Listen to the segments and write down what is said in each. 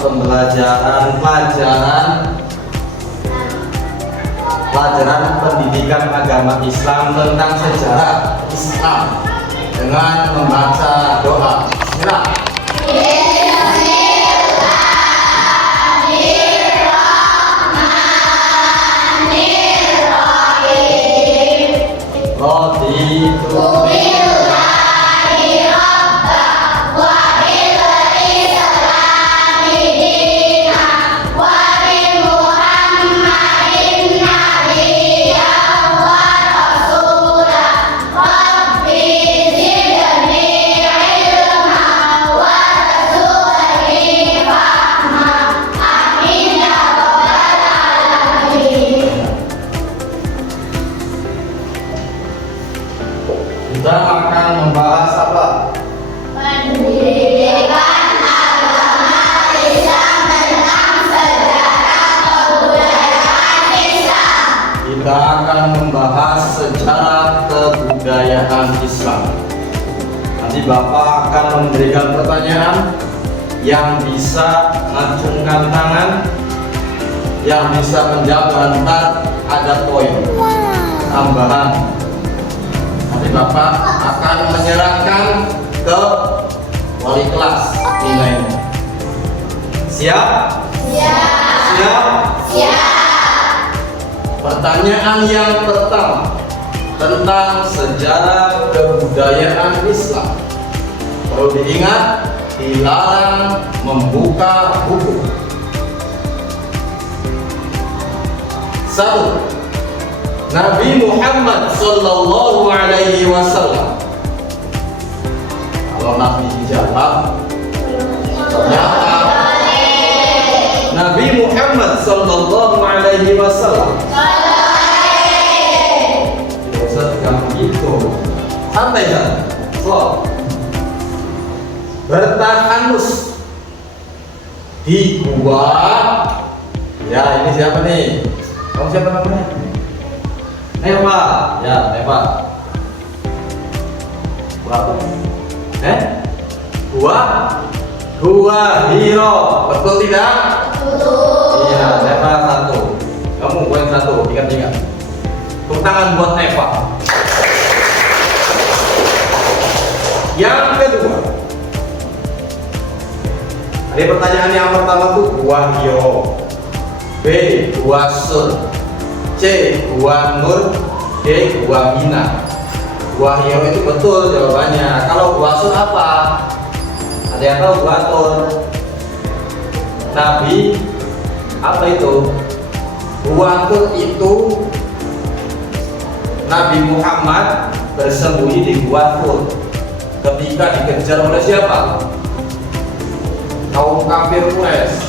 pelajaran pendidikan agama Islam tentang sejarah Islam dengan membaca doa. Bismillah. Kita akan membahas apa? Pendidikan agama Islam tentang sejarah kebudayaan Islam. Kita akan membahas sejarah kebudayaan Islam. Nanti Bapak akan memberikan pertanyaan yang bisa mengacungkan tangan, yang bisa menjawab, ntar ada poin tambahan. Nanti Bapak akan menyerahkan ke wali kelas nilainya. Siap? Siap. Siap? Siap. Pertanyaan yang pertama tentang sejarah kebudayaan Islam. Perlu diingat, dilarang membuka buku. 1. Nabi Muhammad Sallallahu Alaihi Wasallam. Kalau Nabi dijawab, ternyata Nabi Muhammad Sallallahu Alaihi Wasallam. Tidak usah tegang begitu, santai saja. Slow. Bertahanus di gua. Ya, ini siapa nih? Kamu siapa namanya? Eva, ya Eva. Gua apa? Gua Hiro, betul tidak? Betul. Iya, Eva 1. Kamu poin 1, ingat-ingat. Tepuk tangan buat Eva. Yang kedua, ada pertanyaan yang pertama tuh Gua Hiro, B. Gua Sur, C. Gua Nur, D. Gua Mina. Gua Hiro itu betul jawabannya. Kalau Gua Sur apa? Ada yang tahu Gua Sur? Nabi apa itu? Gua Sur itu Nabi Muhammad bersembunyi di Gua Sur ketika dikejar oleh siapa? Kaum kafir Quraisy.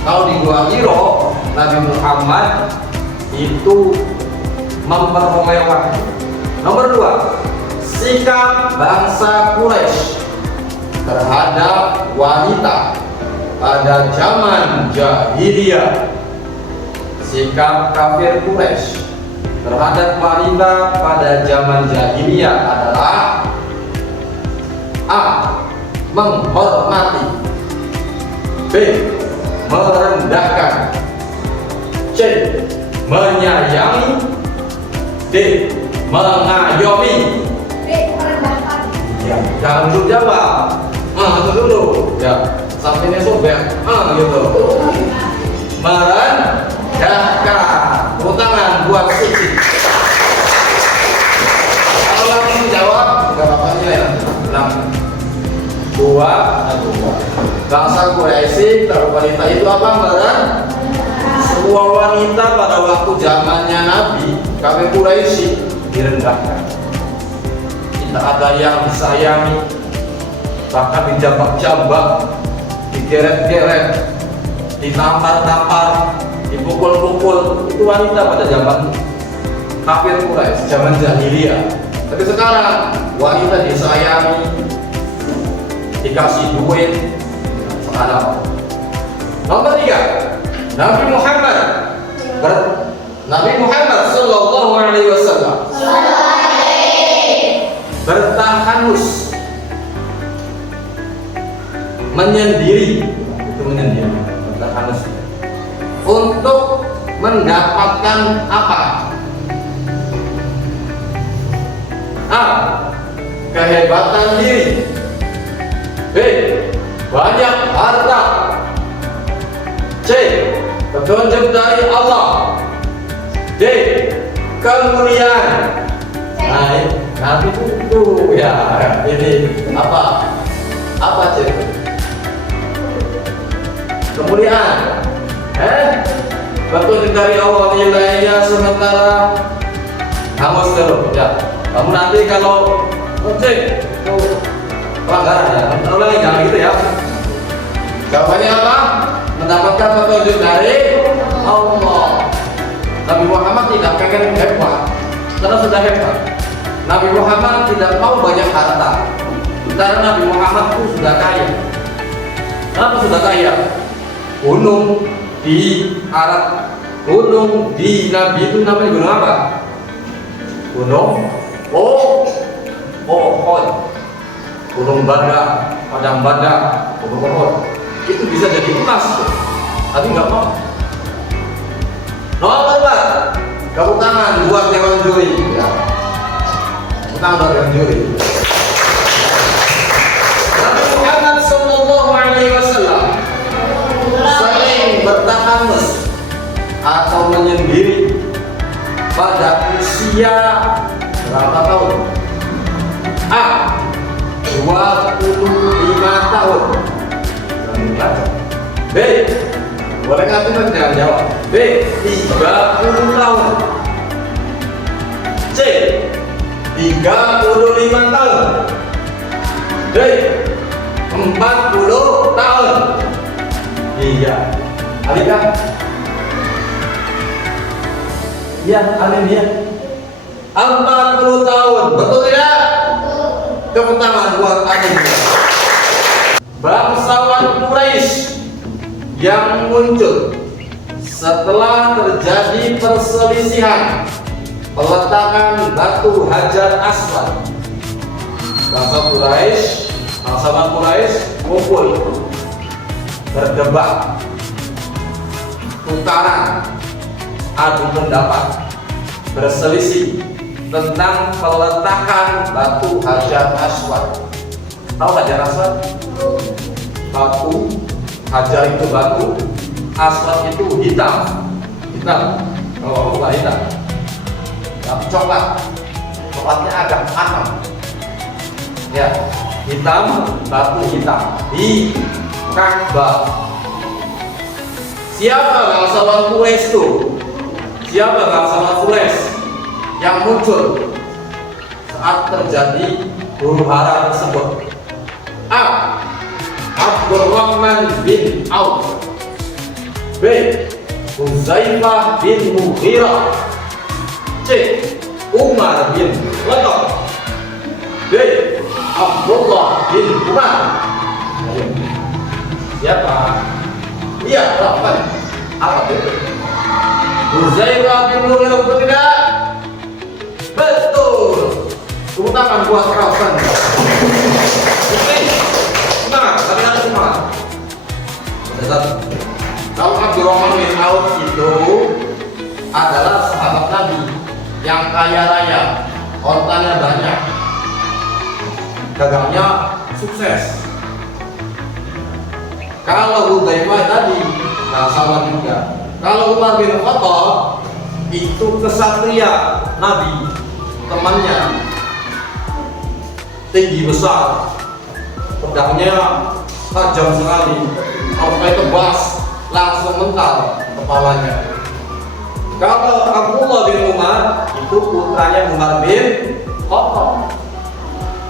Kalau di Gua Hiro, Nabi Muhammad itu mempermewah. Nomor 2, sikap bangsa Quraisy terhadap wanita pada zaman jahiliyah. Sikap kafir Quraisy terhadap wanita pada zaman jahiliyah adalah A. Menghormati, B. Merendahkan, C. Menyayangi, D. Mengayomi. Merendahkan. Ya, jangan dulu jawab. Itu dulu. Ya, sampingnya sobek. Gitu. Merendahkan. Tepuk tangan buat Cici. Kalau langsung jawab, nggak apa-apa nilai lah. Bangsa Quraisy terhadap wanita itu apa? Semua wanita pada waktu zamannya Nabi, kafir Quraisy direndahkan. Tidak ada yang disayangi, bahkan dijambak-jambak, digeret-geret, ditampar-tampar, dipukul-pukul. Itu wanita pada zaman kafir Quraisy, zaman jahiliyah. Tapi sekarang wanita disayangi, dikasih duit. Sekarang nomor 3, Nabi Muhammad Sallallahu Alaihi Wasallam bertahanus, menyendiri. Itu menyendiri. mendapatkan apa? A. Kehebatan diri. B. Banyak harta. C. Petunjuk dari Allah. D. Kemuliaan. Nanti itu ya ini apa? Apa C? Kemuliaan. Petunjuk dari Allah nilainya sementara hangus terus ya. Kamu nanti kalau cek pelanggaran ya, ulangi jangan gitu ya. Jawabannya apa? Mendapatkan petunjuk dari Allah. Nabi Muhammad tidak pengen hebat, karena sudah hebat. Nabi Muhammad tidak mau banyak harta, karena Nabi Muhammad itu sudah kaya. Kenapa sudah kaya? Gunung di Arab, gunung di Nabi itu namanya gunung apa? Gunung Ohod, gunung Banda, padang Banda, gunung Ohod. Itu bisa jadi emas, tapi nggak mau. Nomor 4, tepuk tangan buat dewan juri. Ya. Tepuk tangan buat dewan juri. Nabi Muhammad Sallallahu Alaihi Wasallam sering bertahanus atau menyendiri pada usia berapa tahun? A. 25 tahun. B. Boleh nggak kita jangan jawab. B. 30 tahun. C. 35 tahun. D. 40 tahun. Iya. Alika. Iya, Amin ya. 40 tahun. Betul tidak? Tepuk tangan buat Amin. Bangsawan Quraisy yang muncul setelah terjadi perselisihan peletakan batu Hajar Aswad. Bangsawan Quraisy kumpul berdebat, tukaran, adu pendapat, berselisih tentang peletakan batu Hajar Aswad. Tahu Hajar Aswad? Batu Hajar itu batu, aswad itu hitam. Kalau bukan hitam, coklatnya agak asam. Ya, hitam, batu hitam di Ka'bah. Siapa bangsawan Quraisy itu? Siapa bangsawan Quraisy yang muncul saat terjadi huru hara tersebut? A. Abdurrahman bin Auf. B. Huzaifah bin Mughirah. C. Umar bin Khattab. D. Abdullah bin Umar. Siapa? Iya, apa? Apa itu? Huzaifah bin Mughirah, betul tidak? Betul. Tepuk tangan buat kawasan. Semangat, tapi harus semangat. Kalau Abdurrahman bin Auf itu adalah sahabat Nabi yang kaya raya, hartanya banyak, dagangnya sukses. Kalau Huzaifah tadi bangsawan juga. Kalau Umar bin Khattab itu kesatria Nabi, temannya tinggi besar, pedangnya tajam sekali, sampai tebas, langsung mental kepalanya. Kalau Abdullah bin Umar itu putranya Umar bin Khattab.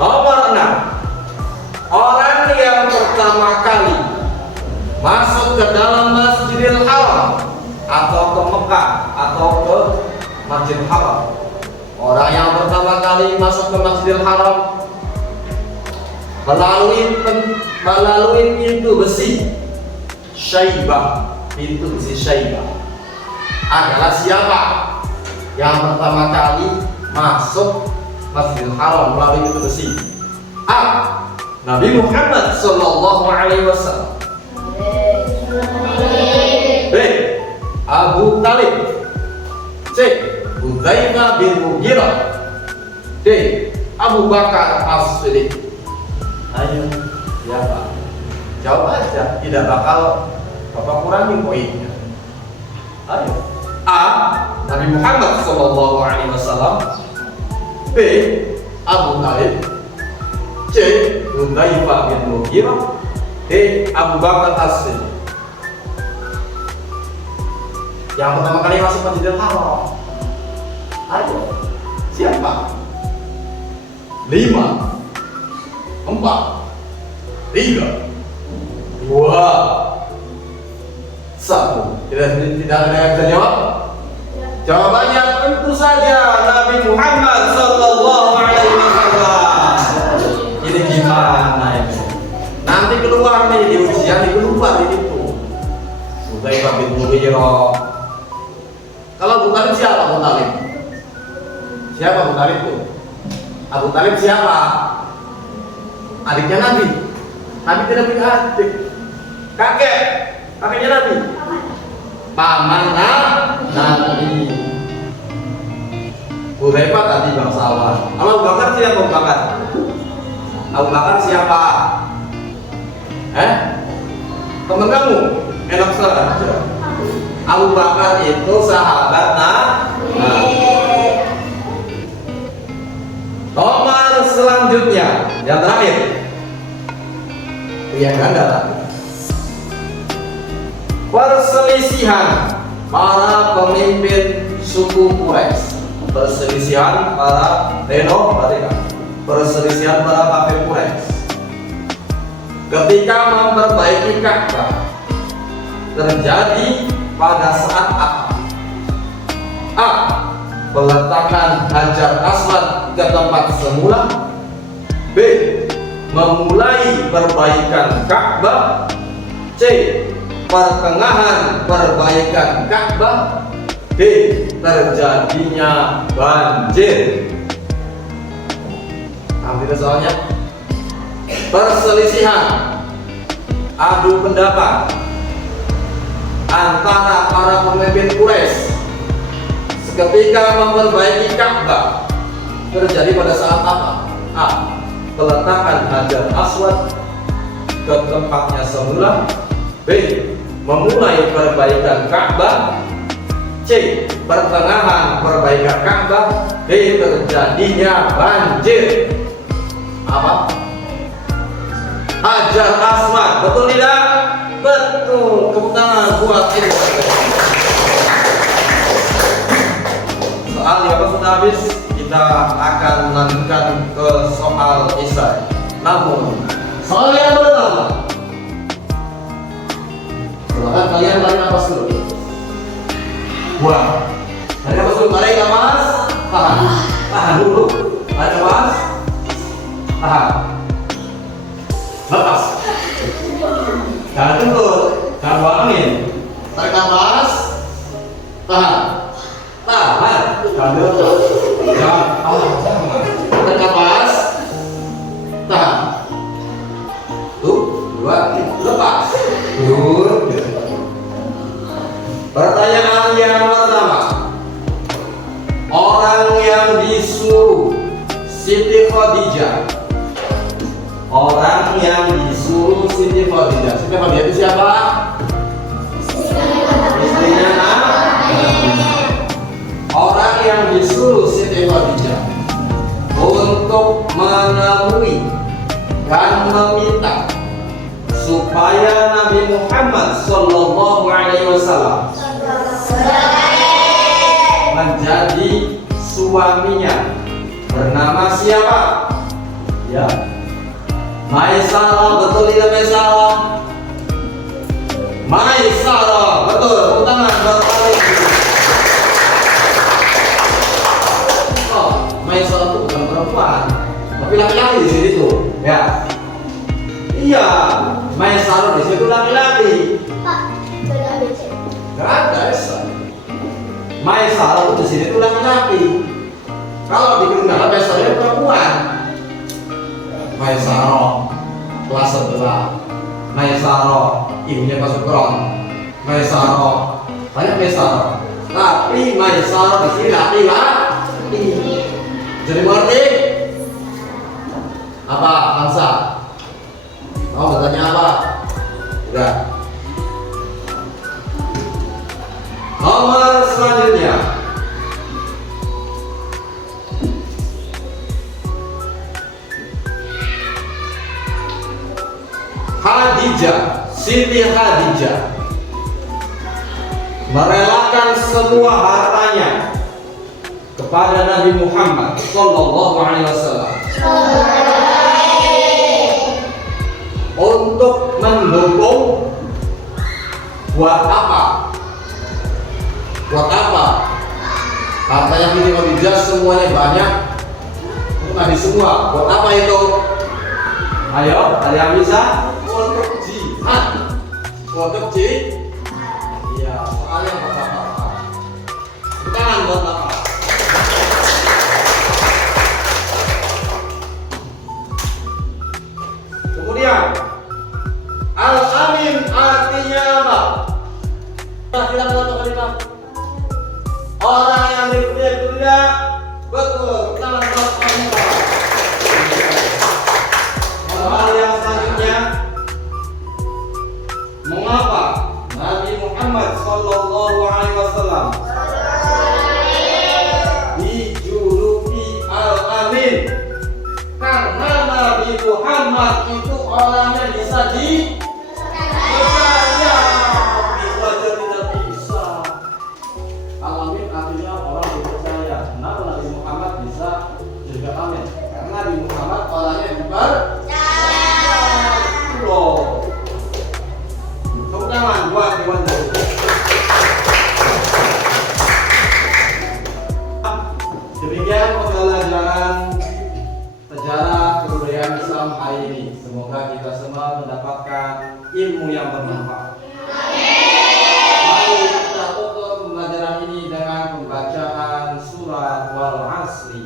Nomor 6, orang yang pertama kali masuk ke dalam Masjidil Haram atau ke Mekah atau ke Masjidil Haram. Orang yang pertama kali masuk ke Masjidil Haram melalui pintu besi Syaibah, pintu besi Syaibah adalah siapa yang pertama kali masuk Masjidil Haram melalui pintu besi? A. Nabi Muhammad Sallallahu Alaihi Wasallam. B. Abu Abu Talib. C. Hudzaifah bin Mughirah. D. Abu Bakar As-Siddiq. Ayo, siapa? Jawab aja, tidak bakal Bapak kurangi poinnya. Ayo. A. Nabi Muhammad SAW. B. Abu Talib. C. Hudzaifah bin Mughirah. D. Abu Bakar As-Siddiq. Yang pertama kali masuk Masjidil Haram. Ayo, siapa? 5, 4, 3, 2, 1. Tidak ada yang bisa jawab? Jawabannya tentu saja Nabi Muhammad Sallallahu Alaihi Wasallam. Ini gimana ini? Nanti keluar nih di ujian, di keluar itu. Hudzaifah bin Mughirah. Kalau Abu Talib siapa Abu Talib? Siapa Abu Talib itu? Abu Talib siapa? Adiknya Nabi. Nabi tidak punya adik. Kakeknya Nabi. Paman Nabi. Hudzaifah tadi bangsawan. Kalau Abu Bakar siapa Abu Bakar? Abu Bakar siapa? Temen kamu? Enak saja. Abu Bakar itu sahabat Nabi. Nomor selanjutnya, yang terakhir, yang ganda. Perselisihan para pemimpin suku Quraisy. Perselisihan para perselisihan para kafir Quraisy ketika memperbaiki Ka'bah terjadi pada saat apa? A. Peletakan Hajar Aswad ke tempat semula. B. Memulai perbaikan Ka'bah. C. Pertengahan perbaikan Ka'bah. D. Terjadinya banjir. Ambil soalnya. Perselisihan, adu pendapat antara para pemimpin Quraisy ketika memperbaiki Ka'bah terjadi pada saat apa? A. Peletakan Hajar Aswad ke tempatnya semula. B. Memulai perbaikan Ka'bah. C. Pertengahan perbaikan Ka'bah. D. Terjadinya banjir. Apa? Hajar Aswad, betul tidak? Betul. Tepuk tangan buat ini. Soal yang sudah habis, kita akan melanjutkan ke soal esai. Namun, soal yang pertama, silakan kalian tarik nafas dulu. Wah, tarik nafas dulu. Tarik nafas, tahan dulu. Tarik nafas, tahan. Lepas. Jangan kendur, jangan buang angin. Tarik nafas, tahan. Jangan lepas. Jangan. Tarik nafas, tahan. Tuh, 2, lepas. Pertanyaan yang pertama. Orang yang disuruh Siti Khadijah. Orang yang disuruh Siti Khadijah. Siti Khadijah itu siapa? Istrinya Nabi. Orang yang disuruh Siti Khadijah untuk menemui dan meminta supaya Nabi Muhammad Sallallahu Alaihi Wasallam menjadi suaminya bernama siapa? Ya, Maisarah, betul tidak Maisarah? Maisarah, betul. Tepuk tangan berbalik. Oh, Maisarah itu bukan perempuan, tapi laki-laki di sini tuh, ya. Iya, Maisarah di situ laki-laki. Pak, sudah ABC. Gak ada Esa. Maisarah itu di sini tuh laki-laki. Kalau di Gundala Maisarah perempuan. Maisarah kelas sebelah. Maisarah ibunya Pak Sukron. Maisarah banyak Maisarah. Tapi Maisarah di sini laki-laki. Jadi mengerti? Apa Hamsa? Mau bertanya apa? Udah. Nomor selanjutnya. Khadijah, Siti Khadijah merelakan semua hartanya kepada Nabi Muhammad Sallallahu Alaihi Wasallam untuk mendukung. Buat apa? Buat apa? Hartanya Siti Khadijah semuanya banyak untuk Nabi semua. Buat apa itu? Ayo, ada yang bisa? Untuk jihad. Untuk jihad. Iya, soalnya buat apa? Bukan buat apa? Kemudian Al-Amin artinya apa? Kita tahu kalimat orang yang dipercaya betul. Kita lakukan apa? Hal yang selanjutnya, mengapa Nabi Muhammad Sallallahu Alaihi Wasallam dijuluki Al-Amin? Karena Nabi Muhammad itu orangnya bisa dipercaya. Bisa aja tidak bisa. Al-Amin artinya orang dipercaya. Kenapa Nabi Muhammad bisa juga amin? Karena Nabi Muhammad orangnya dipercaya. Tepuk tangan buat Dewan Daud. Demikian pembelajaran sejarah kebudayaan Islam hari ini. Semoga kita semua mendapatkan ilmu yang bermanfaat. Mari kita tutup pembelajaran ini dengan pembacaan surat Wal Asri.